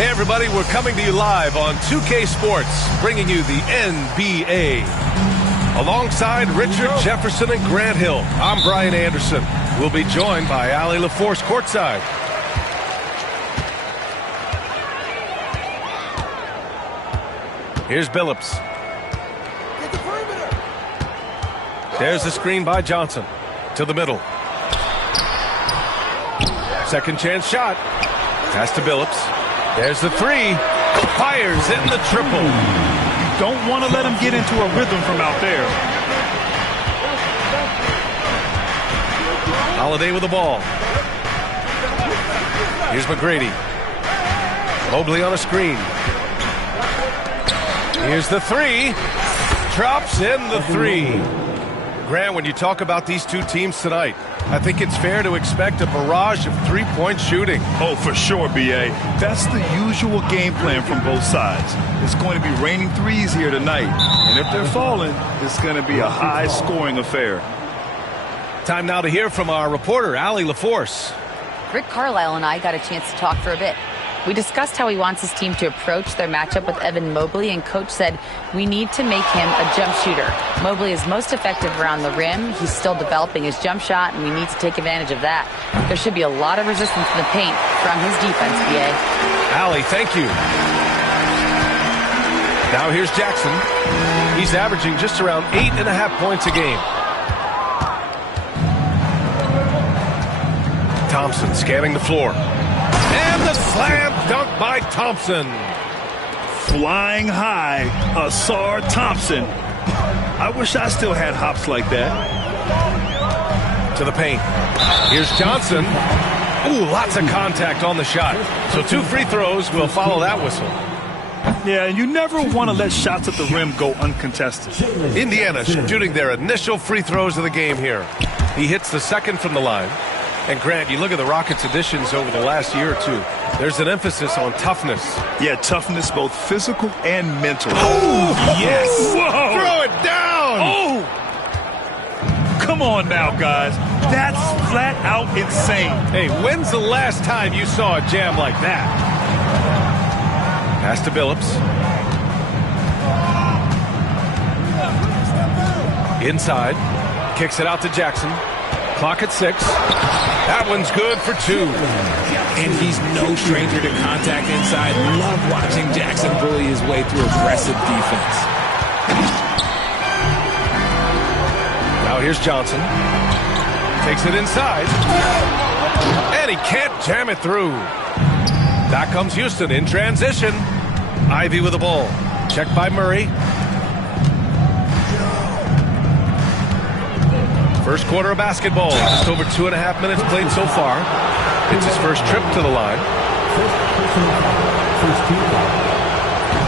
Hey everybody, we're coming to you live on 2K Sports, bringing you the NBA. Alongside Richard Jefferson and Grant Hill, I'm Brian Anderson. We'll be joined by Allie LaForce courtside. Here's Billups. There's the screen by Johnson. To the middle. Second chance shot. Pass to Billups. There's the three. Fires in the triple. Don't want to let him get into a rhythm from out there. Holiday with the ball. Here's McGrady. Mobley on a screen. Here's the three. Drops in the three. Grant, when you talk about these two teams tonight, I think it's fair to expect a barrage of three-point shooting. Oh, for sure, B.A. That's the usual game plan from both sides. It's going to be raining threes here tonight. And if they're falling, it's going to be a high-scoring affair. Time now to hear from our reporter, Allie LaForce. Rick Carlisle and I got a chance to talk for a bit. We discussed how he wants his team to approach their matchup with Evan Mobley, and Coach said, we need to make him a jump shooter. Mobley is most effective around the rim. He's still developing his jump shot, and we need to take advantage of that. There should be a lot of resistance in the paint from his defense, B.A. Allie, thank you. Now here's Jackson. He's averaging just around 8.5 points a game. Thompson scanning the floor. And the slam dunk by Thompson. Flying high, Ausar Thompson. I wish I still had hops like that. To the paint. Here's Johnson. Ooh, lots of contact on the shot. So 2 free throws will follow that whistle. Yeah, and you never want to let shots at the rim go uncontested. Indiana shooting their initial free throws of the game here. He hits the second from the line. And Grant, you look at the Rockets' additions over the last year or two. There's an emphasis on toughness. Yeah, toughness, both physical and mental. Oh, yes. Whoa. Throw it down. Oh. Come on now, guys. That's flat out insane. Hey, when's the last time you saw a jam like that? Pass to Billups. Inside. Kicks it out to Jackson. Clock at 6. That one's good for 2. And he's no stranger to contact inside. Love watching Jackson bully his way through aggressive defense. Now here's Johnson. Takes it inside. And he can't jam it through. Back comes Houston in transition. Ivy with the ball. Checked by Murray. First quarter of basketball. Just over 2.5 minutes played so far. It's his first trip to the line.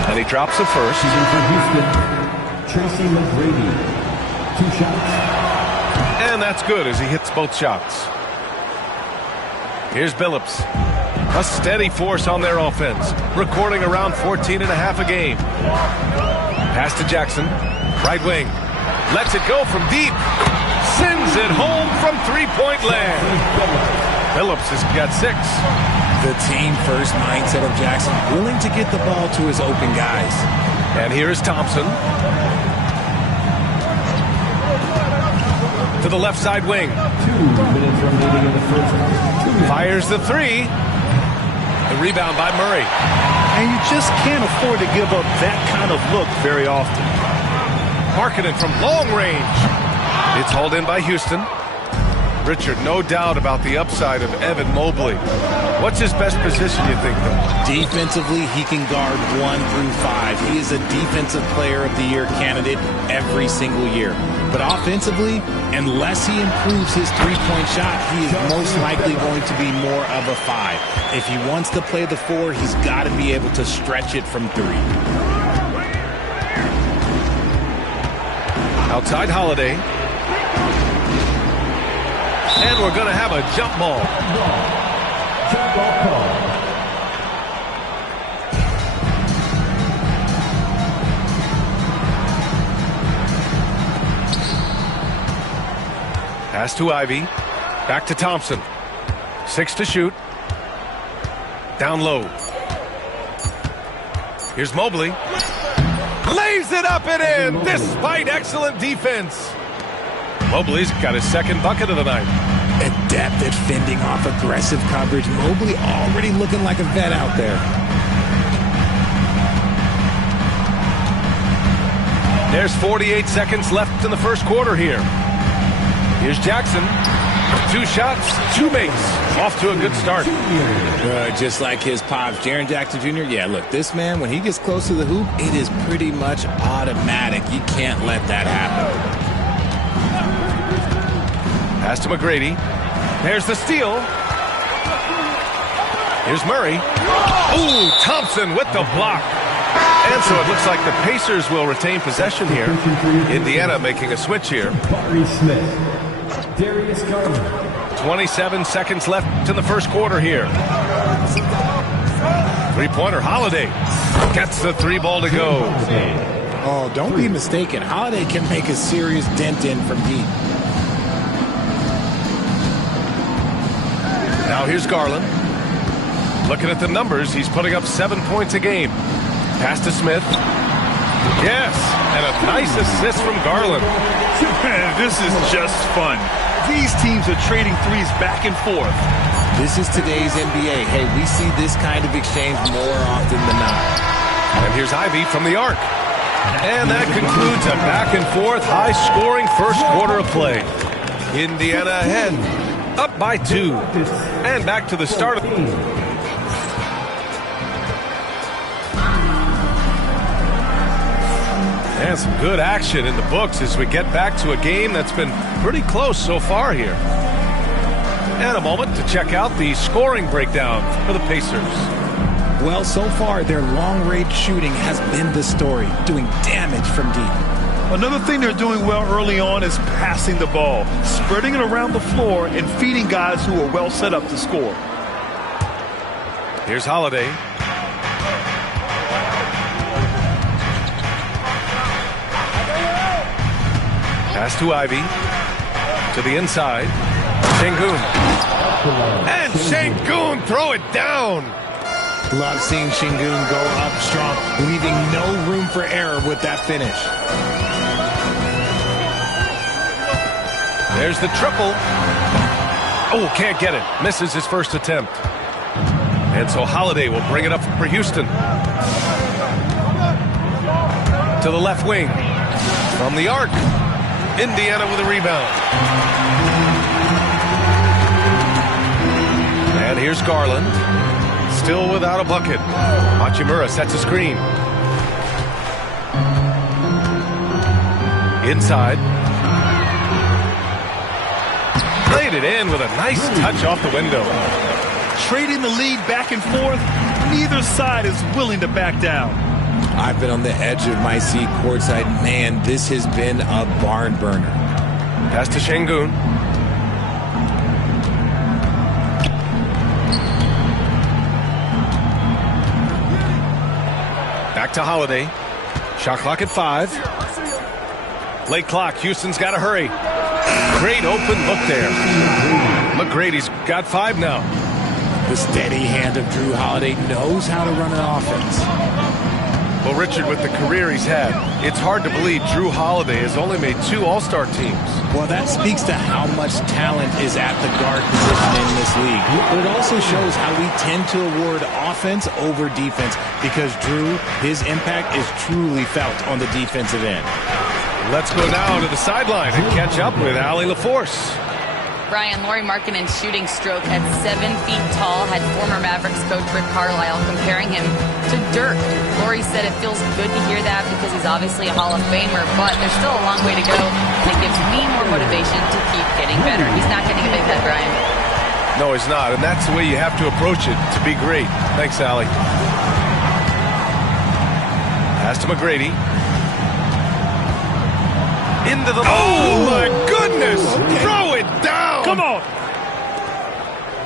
And he drops the first. Tracy McGrady. 2 shots. And that's good as he hits both shots. Here's Billups. A steady force on their offense. Recording around 14.5 a game. Pass to Jackson. Right wing. Lets it go from deep. Sends it home from three-point land. Billups has got 6. The team-first mindset of Jackson, willing to get the ball to his open guys. And here is Thompson. To the left side wing. 2 minutes remaining in the first. Fires the 3. The rebound by Murray. And you just can't afford to give up that kind of look very often. Marketed from long range. It's hauled in by Houston. Richard, no doubt about the upside of Evan Mobley. What's his best position, you think, though? Defensively, he can guard 1 through 5. He is a Defensive Player of the Year candidate every single year. But offensively, unless he improves his three-point shot, he is most likely going to be more of a 5. If he wants to play the 4, he's got to be able to stretch it from 3. Outside Holiday. And we're going to have a jump ball. Jump ball call. Pass to Ivy. Back to Thompson. 6 to shoot. Down low. Here's Mobley. Lays it up and in despite excellent defense. Mobley's got his second bucket of the night. Adept at fending off aggressive coverage. Mobley already looking like a vet out there. There's 48 seconds left in the first quarter here. Here's Jackson. 2 shots, 2 makes. Off to a good start. Just like his pops, Jaren Jackson Jr. Yeah, look, this man, when he gets close to the hoop, it is pretty much automatic. You can't let that happen. Pass to McGrady. There's the steal. Here's Murray. Ooh, Thompson with the block. And so it looks like the Pacers will retain possession here. Indiana making a switch here. Barry Smith. Darius Garland. 27 seconds left in the first quarter here. Three-pointer, Holiday. Gets the 3 ball to go. Oh, don't be mistaken. Holiday can make a serious dent in from deep. Now here's Garland. Looking at the numbers, he's putting up 7 points a game. Pass to Smith. Yes, and a nice assist from Garland. Man, this is just fun. These teams are trading threes back and forth. This is today's NBA. Hey, we see this kind of exchange more often than not. And here's Ivy from the arc. And that concludes a back-and-forth, high-scoring first quarter of play. Indiana ahead, up by 2. And back to the start of... And some good action in the books as we get back to a game that's been pretty close so far here. And a moment to check out the scoring breakdown for the Pacers. Well, so far, their long-range shooting has been the story, doing damage from deep. Another thing they're doing well early on is passing the ball, spreading it around the floor and feeding guys who are well set up to score. Here's Holiday. Pass to Ivy. To the inside. Sengun. And Sengun throw it down. Love seeing Sengun go up strong, leaving no room for error with that finish. There's the triple. Oh, can't get it. Misses his first attempt. And so Holiday will bring it up for Houston. To the left wing. From the arc. Indiana with a rebound. And here's Garland. Still without a bucket. Hachimura sets a screen. Inside. Played it in with a nice touch off the window. Trading the lead back and forth, neither side is willing to back down. I've been on the edge of my seat courtside. Man, this has been a barn burner. Pass to Sengun. Back to Holiday. Shot clock at 5. Late clock. Houston's got to hurry. Great open look there. McGrady's got 5 now. The steady hand of Drew Holiday knows how to run an offense. Well, Richard, with the career he's had, it's hard to believe Drew Holiday has only made 2 All-Star teams. Well, that speaks to how much talent is at the guard position in this league. But it also shows how we tend to award offense over defense because Drew, his impact is truly felt on the defensive end. Let's go now to the sideline and catch up with Allie LaForce. Brian, Lauri Markkanen's shooting stroke at 7 feet tall had former Mavericks coach Rick Carlisle comparing him to Dirk. Lauri said it feels good to hear that because he's obviously a Hall of Famer, but there's still a long way to go, and it gives me more motivation to keep getting better. He's not getting a big head, Brian. No, he's not, and that's the way you have to approach it to be great. Thanks, Allie. Pass to McGrady. Into the... Oh, my goodness! Throw it down! Come on!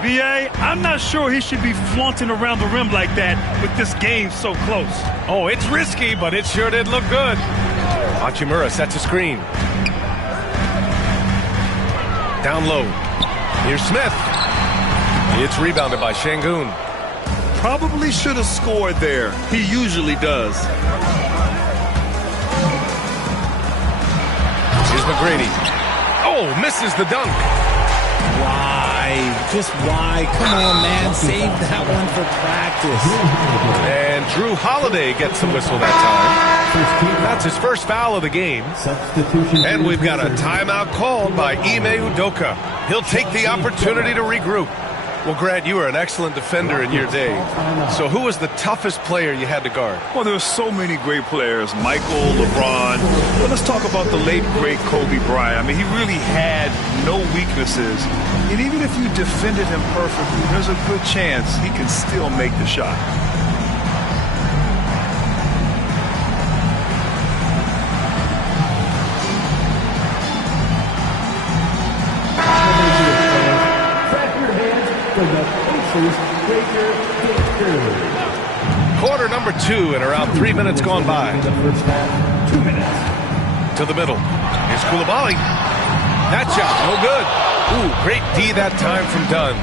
B.A., I'm not sure he should be flaunting around the rim like that with this game so close. Oh, it's risky, but it sure did look good. Hachimura sets a screen. Down low. Here's Smith. It's rebounded by Sengun. Probably should have scored there. He usually does. Here's McGrady. Oh, misses the dunk. Why? Just why? Come on, man. Save that one for practice. And Drew Holiday gets the whistle that time. That's his first foul of the game. And we've got a timeout called by Ime Udoka. He'll take the opportunity to regroup. Well, Grant, you were an excellent defender in your day. So who was the toughest player you had to guard? Well, there are so many great players. Michael, LeBron. But let's talk about the late, great Kobe Bryant. I mean, he really had no weaknesses. And even if you defended him perfectly, there's a good chance he can still make the shot. Quarter number 2 and around 3 minutes gone by. 2 minutes. To the middle. Here's Coulibaly. That shot, no good. Ooh, great D that time from Dunn.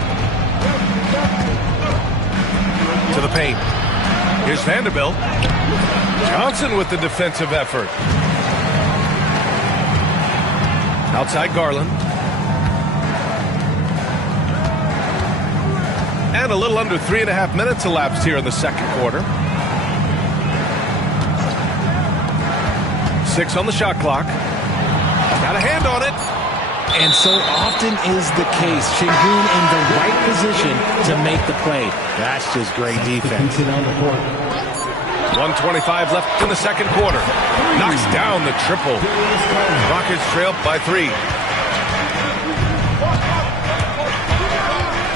To the paint. Here's Vanderbilt. Johnson with the defensive effort. Outside Garland. And a little under 3.5 minutes elapsed here in the second quarter. 6 on the shot clock. Got a hand on it. And so often is the case. Şengün in the right position to make the play. That's just great defense. 1:25 left in the second quarter. Knocks down the triple. Rockets trail by 3.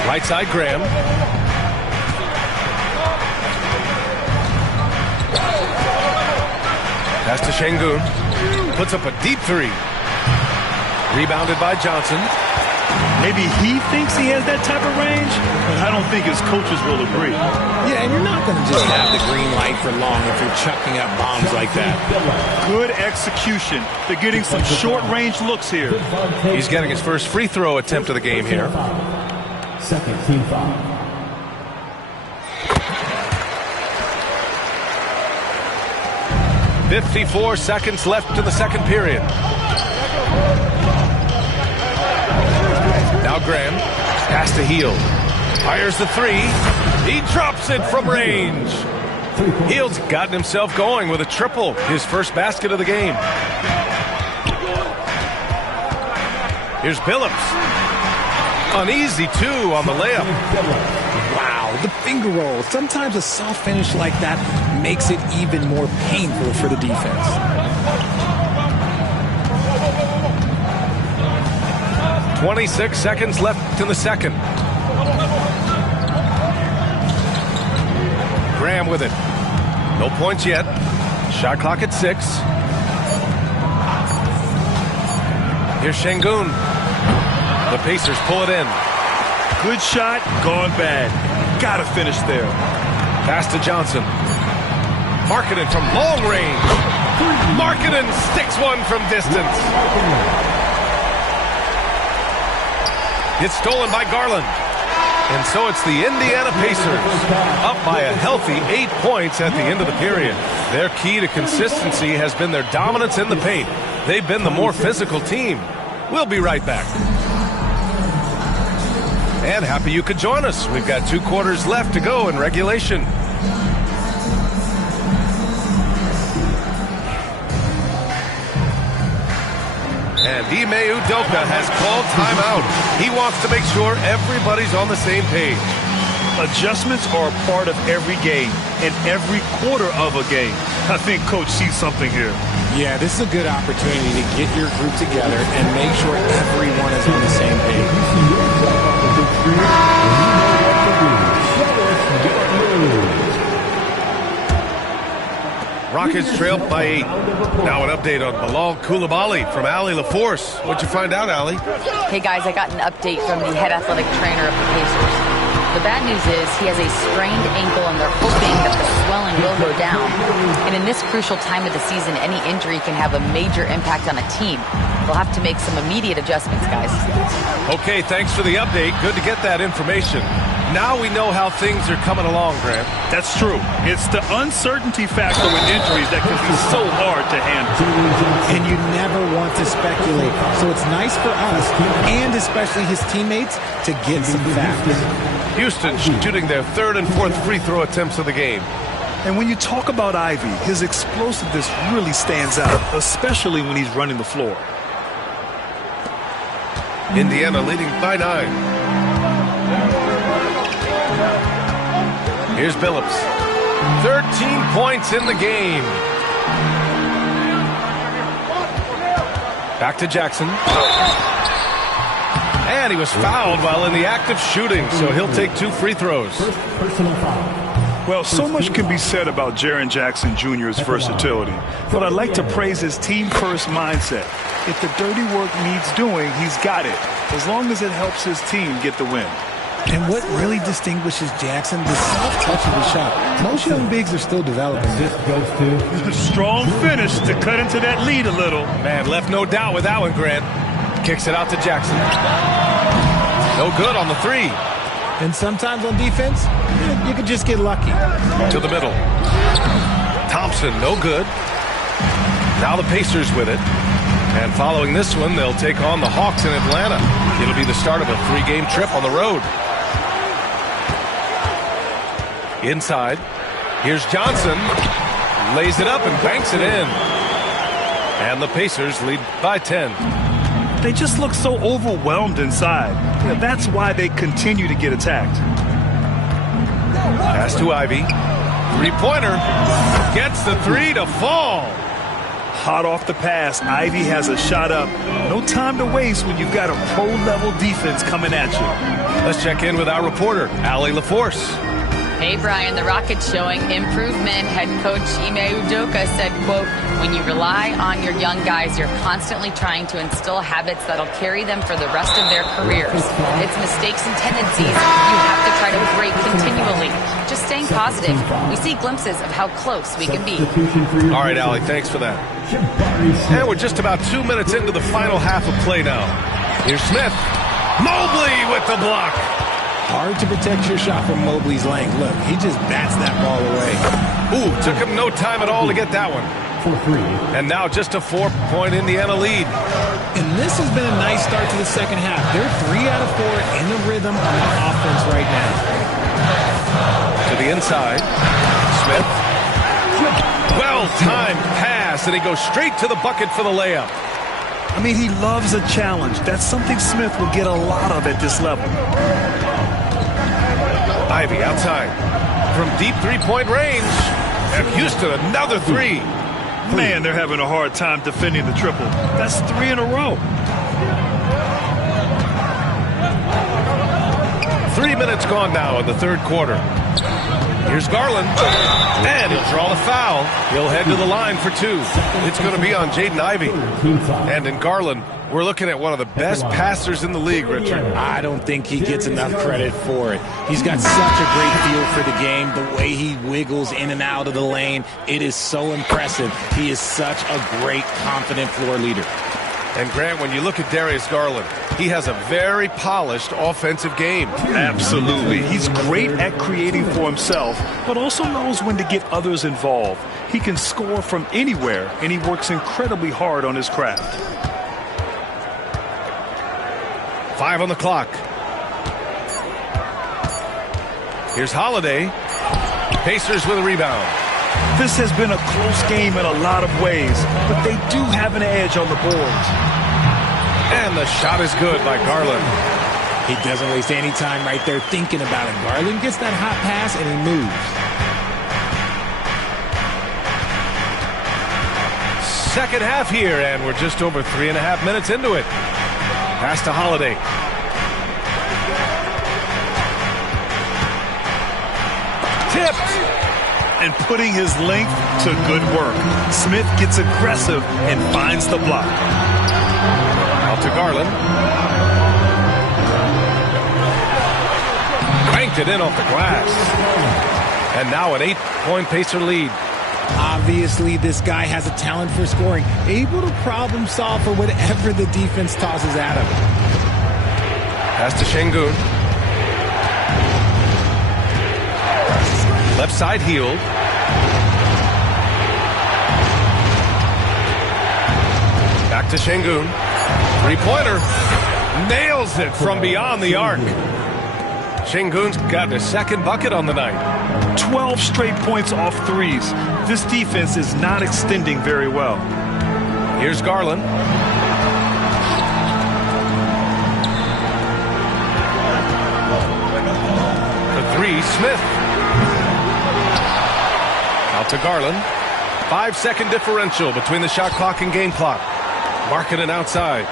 Right side, Graham. Pass to Şengün. Puts up a deep 3. Rebounded by Johnson. Maybe he thinks he has that type of range, but I don't think his coaches will agree. Yeah, and you're not going to just have the green light for long if you're chucking up bombs like that. Good execution. They're getting some short-range looks here. He's getting his first free throw attempt of the game here. Second team foul. .54 seconds left in the second period. Now Graham, pass to Hield. Fires the 3. He drops it from range. Hield's gotten himself going with a triple, his first basket of the game. Here's Billups. An easy 2 on the layup. Wow, the finger roll. Sometimes a soft finish like that makes it even more painful for the defense. .26 seconds left in the second. Graham with it. No points yet. Shot clock at 6. Here's Şengün. The Pacers pull it in. Good shot, gone bad. Gotta finish there. Pass to Johnson. Markkanen from long range. Markkanen sticks one from distance. It's stolen by Garland. And so it's the Indiana Pacers up by a healthy 8 points at the end of the period. Their key to consistency has been their dominance in the paint. They've been the more physical team. We'll be right back. And happy you could join us. We've got 2 quarters left to go in regulation. And Ime Udoka has called timeout. He wants to make sure everybody's on the same page. Adjustments are a part of every game and every quarter of a game. I think Coach sees something here. Yeah, this is a good opportunity to get your group together and make sure everyone is on the same page. Rockets trail by 8. Now an update on Bilal Coulibaly from Allie LaForce. What'd you find out, Allie? Hey, guys, I got an update from the head athletic trainer of the Pacers. The bad news is he has a sprained ankle, and they're hoping that the swelling will go down. And in this crucial time of the season, any injury can have a major impact on a team. They'll have to make some immediate adjustments, guys. Okay, thanks for the update. Good to get that information. Now we know how things are coming along, Grant. That's true. It's the uncertainty factor with injuries that can be so hard to handle. And you never want to speculate. So it's nice for us, and especially his teammates, to get some facts. Houston shooting their third and fourth free throw attempts of the game. And when you talk about Ivy, his explosiveness really stands out, especially when he's running the floor. Indiana leading by 9. Here's Billups. 13 points in the game. Back to Jackson. And he was fouled while in the act of shooting, so he'll take 2 free throws. Personal foul. Well, so much can be said about Jaren Jackson Jr.'s versatility, but I'd like to praise his team-first mindset. If the dirty work needs doing, he's got it, as long as it helps his team get the win. And what really distinguishes Jackson, the self-touch of the shot. Most young bigs are still developing. This goes to Strong finish to cut into that lead a little. Man, left no doubt with that one, Grant. Kicks it out to Jackson. No good on the 3. And sometimes on defense, you could just get lucky. To the middle. Thompson, no good. Now the Pacers with it. And following this one, they'll take on the Hawks in Atlanta. It'll be the start of a 3-game trip on the road. Inside. Here's Johnson. Lays it up and banks it in. And the Pacers lead by 10. They just look so overwhelmed inside. That's why they continue to get attacked. Pass to Ivy. 3-pointer. Gets the 3 to fall. Hot off the pass, Ivy has a shot up. No time to waste when you've got a pro-level defense coming at you. Let's check in with our reporter, Allie LaForce. Hey, Brian, the Rockets showing improvement. Head coach Ime Udoka said, quote, when you rely on your young guys, you're constantly trying to instill habits that'll carry them for the rest of their careers. It's mistakes and tendencies you have to try to break continually. Just staying positive. We see glimpses of how close we can be. All right, Allie, thanks for that. And we're just about 2 minutes into the final half of play now. Here's Smith. Mobley with the block. Hard to protect your shot from Mobley's length. Look, he just bats that ball away. Ooh, took him no time at all to get that one. And now just a 4-point Indiana lead. And this has been a nice start to the second half. They're 3 out of 4 in the rhythm on the offense right now. To the inside. Smith. Well-timed pass, and he goes straight to the bucket for the layup. I mean, he loves a challenge. That's something Smith will get a lot of at this level. Ivy outside. From deep 3-point range. And Houston, another 3. Man, they're having a hard time defending the triple. That's 3 in a row. 3 minutes gone now in the third quarter. Here's Garland. And he'll draw the foul. He'll head to the line for 2. It's going to be on Jaden Ivey. And in Garland, we're looking at one of the best passers in the league, Richard. I don't think he gets enough credit for it. He's got such a great feel for the game. The way he wiggles in and out of the lane, it is so impressive. He is such a great, confident floor leader. And Grant, when you look at Darius Garland, he has a very polished offensive game. Absolutely. He's great at creating for himself, but also knows when to get others involved. He can score from anywhere, and he works incredibly hard on his craft. 5 on the clock. Here's Holiday. Pacers with a rebound. This has been a close game in a lot of ways, but they do have an edge on the boards. And the shot is good by Garland. He doesn't waste any time right there thinking about it. Garland gets that hot pass and he moves. Second half here, and we're just over 3.5 minutes into it. Pass to Holiday. Tipped. And putting his length to good work. Smith gets aggressive and finds the block. Out to Garland. Banked knocked it in off the glass. And now an 8-point Pacer lead. Obviously, this guy has a talent for scoring, able to problem solve for whatever the defense tosses at him. Pass to Şengün. Left side Hield. Back to Şengün. Three-pointer. Nails it from beyond the arc. Şengün's got his second bucket on the night. 12 straight points off threes. This defense is not extending very well. Here's Garland. The three, Smith. Out to Garland. 5-second differential between the shot clock and game clock. Markkanen outside.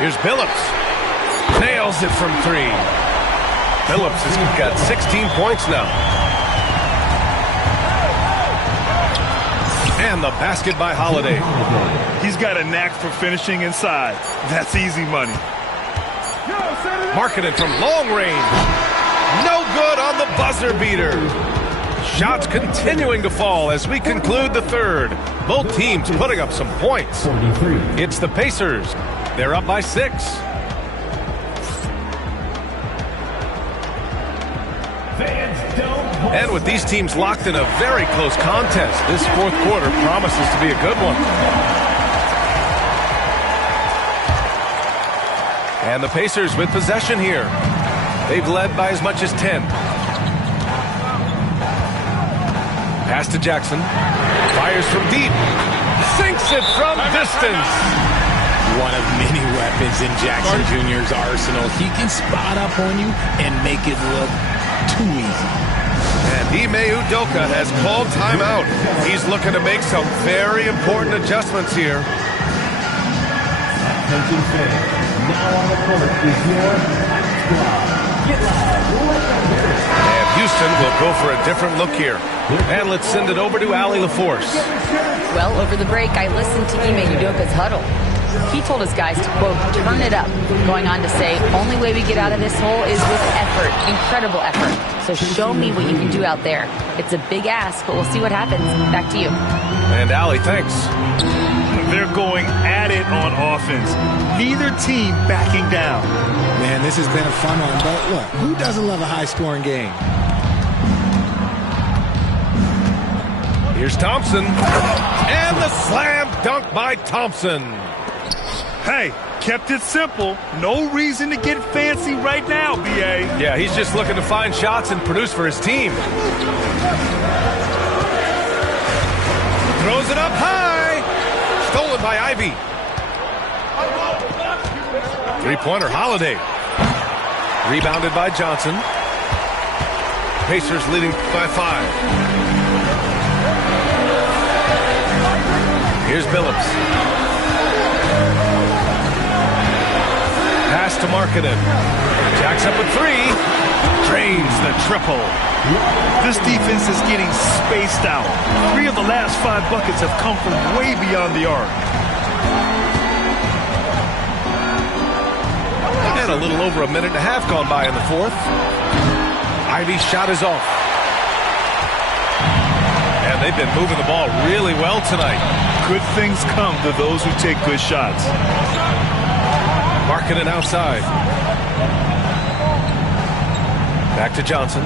Here's Billups. Nails it from three. Billups has got 16 points now. And the basket by Holiday. He's got a knack for finishing inside. That's easy money. Markkanen from long range. No good on the buzzer beater. Shots continuing to fall as we conclude the third. Both teams putting up some points. It's the Pacers. They're up by 6. And with these teams locked in a very close contest, this fourth quarter promises to be a good one. And the Pacers with possession here. They've led by as much as 10. Pass to Jackson. Fires from deep. Sinks it from distance. One of many weapons in Jackson Jr.'s arsenal. He can spot up on you and make it look too easy. And Ime Udoka has called timeout. He's looking to make some very important adjustments here. Attention fans, now on the court is your squad. Get live. And Houston will go for a different look here. And let's send it over to Allie LaForce. Well, over the break, I listened to Ime Udoka's huddle. He told his guys to, quote, turn it up, going on to say, only way we get out of this hole is with effort, incredible effort. So show me what you can do out there. It's a big ask, but we'll see what happens. Back to you. And Allie, thanks. They're going at it on offense. Neither team backing down. Man, this has been a fun one, but look, who doesn't love a high-scoring game? Here's Thompson. And the slam dunk by Thompson. Hey, kept it simple. No reason to get fancy right now, B.A. Yeah, he's just looking to find shots and produce for his team. Throws it up high. Stolen by Ivy. Three-pointer, Holiday. Rebounded by Johnson. Pacers leading by 5. Here's Billups. Pass to Markkanen. Jacks up a 3. Drains the triple. This defense is getting spaced out. 3 of the last 5 buckets have come from way beyond the arc. And a little over a minute and a half gone by in the fourth. Ivy's shot is off. And they've been moving the ball really well tonight. Good things come to those who take good shots. Markkanen outside. Back to Johnson.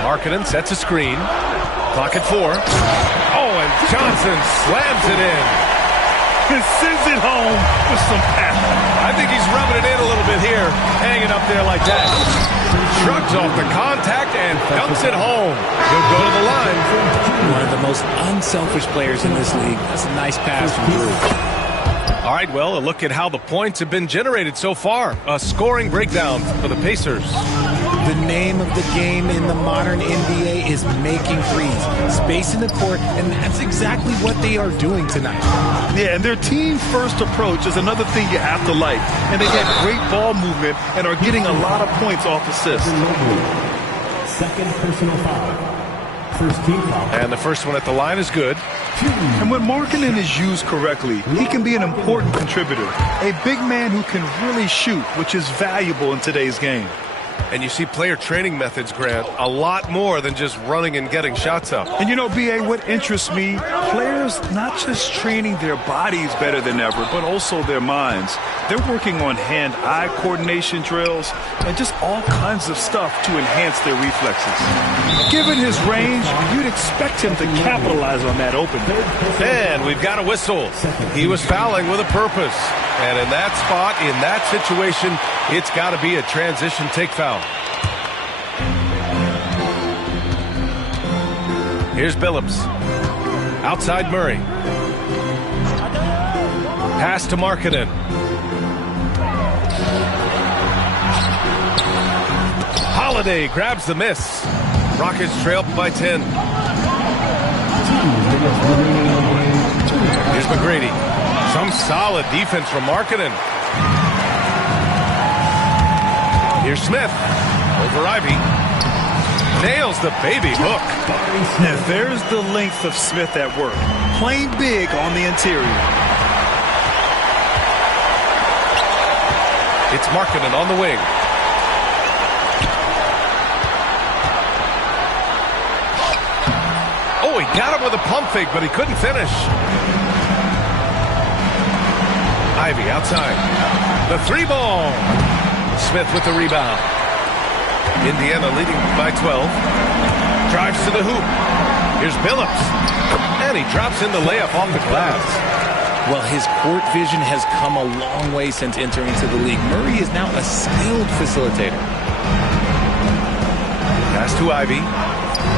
Markkanen sets a screen. Clock at 4. Oh, and Johnson slams it in. And sends it home with some pep. I think he's rubbing it in a little bit here. Hanging up there like that. Shrugs off the contact and dunks it home. He'll go to the line. One of the most unselfish players in this league. That's a nice pass from Drew. All right, well, a look at how the points have been generated so far. A scoring breakdown for the Pacers. The name of the game in the modern NBA is making threes, spacing the court, and that's exactly what they are doing tonight. Yeah, and their team-first approach is another thing you have to like. And they get great ball movement and are getting a lot of points off assists. Second personal foul. First team foul. And the first one at the line is good. And when Markkanen is used correctly, he can be an important contributor. A big man who can really shoot, which is valuable in today's game. And you see player training methods, Grant, a lot more than just running and getting shots up. And you know, B.A., what interests me, players not just training their bodies better than ever, but also their minds. They're working on hand-eye coordination drills and just all kinds of stuff to enhance their reflexes. Given his range, you'd expect him to capitalize on that opening. And we've got a whistle. He was fouling with a purpose. And in that spot, in that situation, it's got to be a transition take foul. Here's Billups. Outside Murray. Pass to Markkanen. Holiday grabs the miss. Rockets trail by 10. Here's McGrady. Some solid defense from Markkanen. Here's Smith. Over Ivy. Nails the baby hook. And there's the length of Smith at work. Playing big on the interior. It's Markkanen on the wing. Oh, he got him with a pump fake, but he couldn't finish. Ivy outside. The three ball. Smith with the rebound. Indiana leading by 12. Drives to the hoop. Here's Billups. And he drops in the layup off the glass. Well, his court vision has come a long way since entering into the league. Murray is now a skilled facilitator. Pass to Ivy.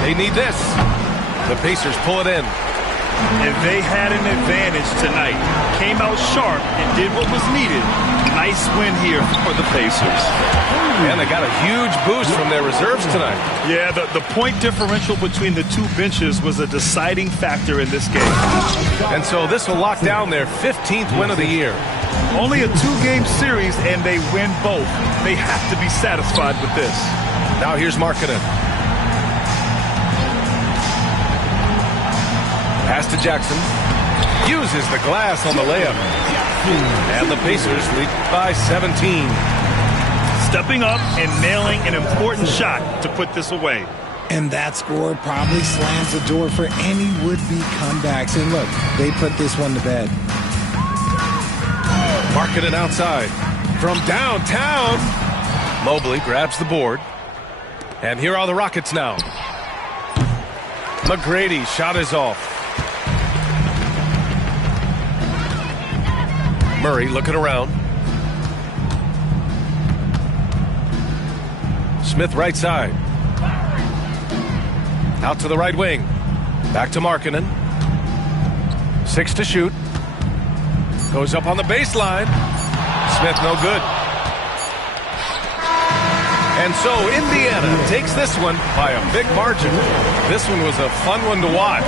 They need this. The Pacers pull it in. And they had an advantage tonight. Came out sharp and did what was needed. Nice win here for the Pacers. And they got a huge boost from their reserves tonight. Yeah, the point differential between the two benches was a deciding factor in this game. And so this will lock down their 15th win of the year. Only a two-game series, and they win both. They have to be satisfied with this. Now here's Markkanen. Pass to Jackson. Uses the glass on the layup. And the Pacers lead by 17. Stepping up and nailing an important shot to put this away. And that score probably slams the door for any would-be comebacks. And look, they put this one to bed. Markkanen outside. From downtown. Mobley grabs the board. And here are the Rockets now. McGrady shot is off. Murray looking around. Smith right side. Out to the right wing. Back to Markkanen. 6 to shoot. Goes up on the baseline. Smith no good. And so Indiana takes this one by a big margin. This one was a fun one to watch.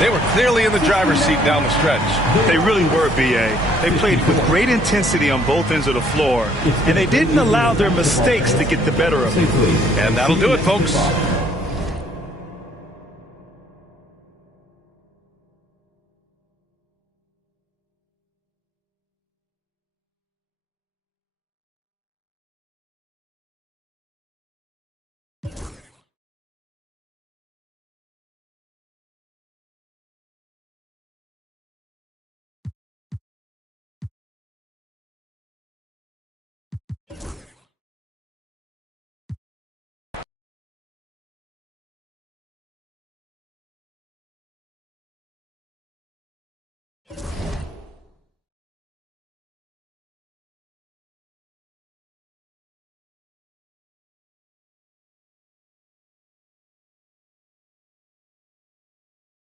They were clearly in the driver's seat down the stretch. They really were, B.A. They played with great intensity on both ends of the floor, and they didn't allow their mistakes to get the better of them. And that'll do it, folks.